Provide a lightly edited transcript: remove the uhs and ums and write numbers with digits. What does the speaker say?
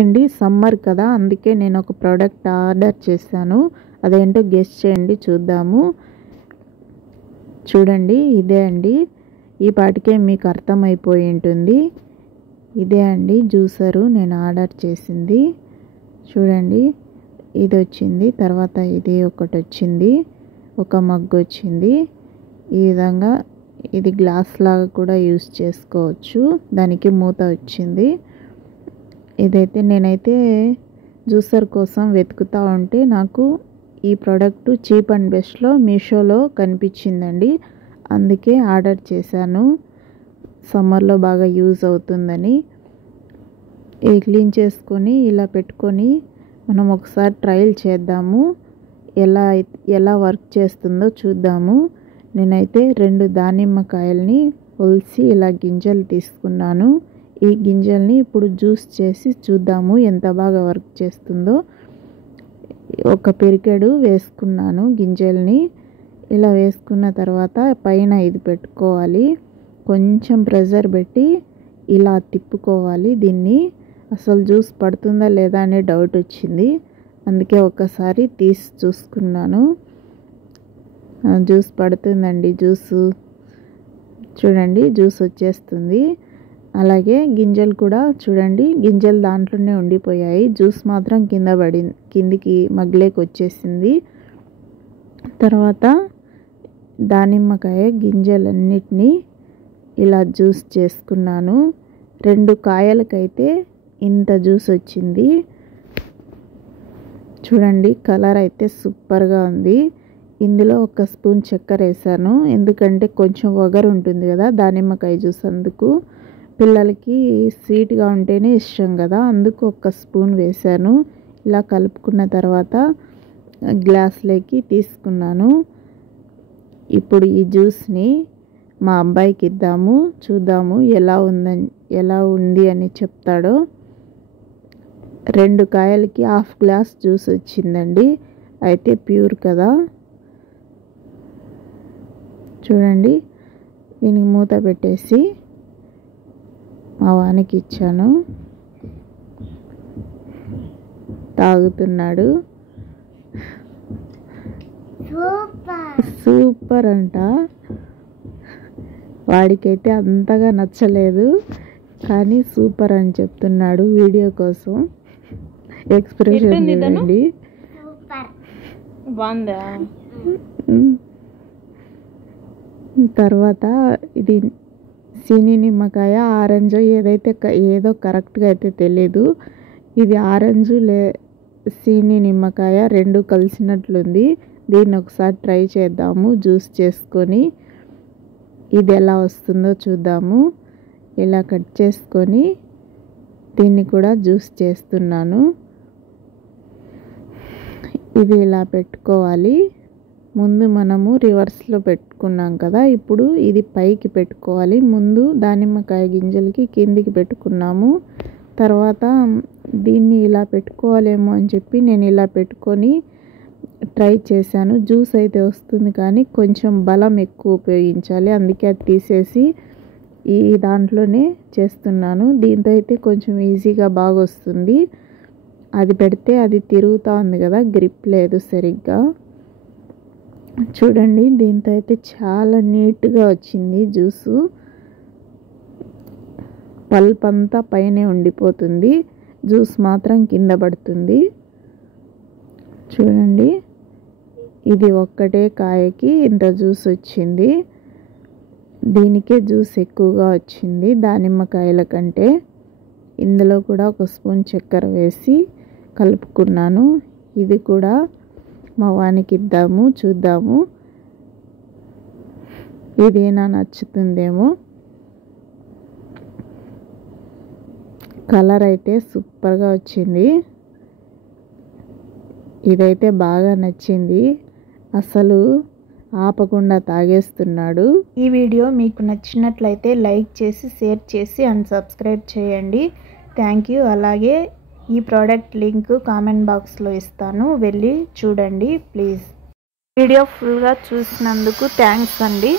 అండి సమ్మర్ కదా, అందుకే నేను ఒక ప్రోడక్ట్ ఆర్డర్ చేశాను. అదేంటో గెస్ చేయండి, చూద్దాము. చూడండి, ఇదే అండి. ఈ పాటికే మీకు అర్థమైపోయి ఉంటుంది. ఇదే అండి జ్యూసరు నేను ఆర్డర్ చేసింది. చూడండి, ఇది వచ్చింది. తర్వాత ఇది ఒకటి వచ్చింది, ఒక మగ్గు వచ్చింది. ఈ విధంగా ఇది గ్లాస్ లాగా కూడా యూస్ చేసుకోవచ్చు. దానికి మూత వచ్చింది. ఇదైతే నేనైతే జ్యూసర్ కోసం వెతుకుతూ ఉంటే నాకు ఈ ప్రోడక్ట్ చీప్ అండ్ బెస్ట్లో మీషోలో కనిపించిందండి. అందుకే ఆర్డర్ చేశాను. సమ్మర్లో బాగా యూజ్ అవుతుందని. ఇది క్లీన్ చేసుకొని ఇలా పెట్టుకొని మనం ఒకసారి ట్రయల్ చేద్దాము. ఎలా వర్క్ చేస్తుందో చూద్దాము. నేనైతే 2 దానిమ్మకాయల్ని ఒలిసి ఇలా గింజలు తీసుకున్నాను. ఈ గింజల్ని ఇప్పుడు జ్యూస్ చేసి చూద్దాము ఎంత బాగా వర్క్ చేస్తుందో. ఒక పిరికెడు వేసుకున్నాను గింజల్ని. ఇలా వేసుకున్న తర్వాత పైన ఇది పెట్టుకోవాలి. కొంచెం ప్రెషర్ పెట్టి ఇలా తిప్పుకోవాలి. దీన్ని అసలు జ్యూస్ పడుతుందా లేదా అనే డౌట్ వచ్చింది. అందుకే ఒకసారి తీసి చూసుకున్నాను. జ్యూస్ పడుతుందండి. చూడండి, జ్యూస్ వచ్చేస్తుంది. అలాగే గింజలు కూడా చూడండి, గింజలు దాంట్లోనే ఉండిపోయాయి. జ్యూస్ మాత్రం కిందికి మగ్గులోకి వచ్చేసింది. తర్వాత దానిమ్మకాయ గింజలన్నిటినీ ఇలా జ్యూస్ చేసుకున్నాను. 2 కాయలకైతే ఇంత జ్యూస్ వచ్చింది. చూడండి, కలర్ అయితే సూపర్గా ఉంది. ఇందులో 1 స్పూన్ చక్కెర వేసాను. ఎందుకంటే కొంచెం వగరు ఉంటుంది కదా దానిమ్మకాయ జ్యూస్, అందుకు. పిల్లలకి స్వీట్గా ఉంటేనే ఇష్టం కదా, అందుకు 1 స్పూన్ వేసాను. ఇలా కలుపుకున్న తర్వాత గ్లాస్లోకి తీసుకున్నాను. ఇప్పుడు ఈ జ్యూస్ని మా అబ్బాయికి ఇద్దాము. చూద్దాము ఎలా ఉంది అని చెప్తాడో. 2 కాయలకి 1/2 గ్లాస్ జ్యూస్ వచ్చిందండి. అయితే ప్యూర్ కదా. చూడండి, దీనికి మూత పెట్టేసి మా వానికి ఇచ్చాను. తాగుతున్నాడు. సూపర్ అంట. వాడికైతే అంతగా నచ్చలేదు, కానీ సూపర్ అని చెప్తున్నాడు. వీడియో కోసం ఎక్స్ప్రెషన్ చూడండి. బాగుందా? తర్వాత ఇది సీని నిమ్మకాయ, ఆరెంజ్ ఏదో కరెక్ట్గా అయితే తెలీదు. ఇది ఆరెంజ్ సీని నిమ్మకాయ 2 కలిసినట్లుంది. దీన్ని ఒకసారి ట్రై చేద్దాము జ్యూస్ చేసుకొని. ఇది ఎలా వస్తుందో చూద్దాము. ఇలా కట్ చేసుకొని దీన్ని కూడా జ్యూస్ చేస్తున్నాను. ఇది ఇలా పెట్టుకోవాలి. ముందు మనము రివర్స్లో పెట్టుకున్నాం కదా, ఇప్పుడు ఇది పైకి పెట్టుకోవాలి. ముందు దానిమ్మకాయ గింజలకి కిందికి పెట్టుకున్నాము. తర్వాత దీన్ని ఇలా పెట్టుకోవాలేమో అని చెప్పి నేను ఇలా పెట్టుకొని ట్రై చేశాను. జ్యూస్ అయితే వస్తుంది, కానీ కొంచెం బలం ఎక్కువ ఉపయోగించాలి. అందుకే అది తీసేసి ఈ దాంట్లోనే చేస్తున్నాను. దీంతో అయితే కొంచెం ఈజీగా బాగా వస్తుంది. అది పెడితే అది తిరుగుతూ ఉంది కదా, గ్రిప్ లేదు సరిగ్గా. చూడండి, దీంతో అయితే చాలా నీట్గా వచ్చింది జ్యూసు. పల్ప్ అంతా పైనే ఉండిపోతుంది, జ్యూస్ మాత్రం కింద పడుతుంది. చూడండి, ఇది ఒక్కటే కాయకి ఇంత జ్యూస్ వచ్చింది. దీనికే జ్యూస్ ఎక్కువగా వచ్చింది దానిమ్మకాయల కంటే. ఇందులో కూడా 1 స్పూన్ చక్కెర వేసి కలుపుకున్నాను. ఇది కూడా మా వానికి ఇద్దాము, చూద్దాము ఇదేనా నచ్చుతుందేమో. కలర్ అయితే సూపర్గా వచ్చింది. ఇదైతే బాగా నచ్చింది. అసలు ఆపకుండా తాగేస్తున్నాడు. ఈ వీడియో మీకు నచ్చినట్లయితే లైక్ చేసి, షేర్ చేసి అండ్ సబ్స్క్రైబ్ చేయండి. Thank you. అలాగే ఈ ప్రోడక్ట్ లింక్ కామెంట్ బాక్స్లో ఇస్తాను, వెళ్ళి చూడండి ప్లీజ్. వీడియో ఫుల్గా చూసినందుకు థ్యాంక్స్ అండి.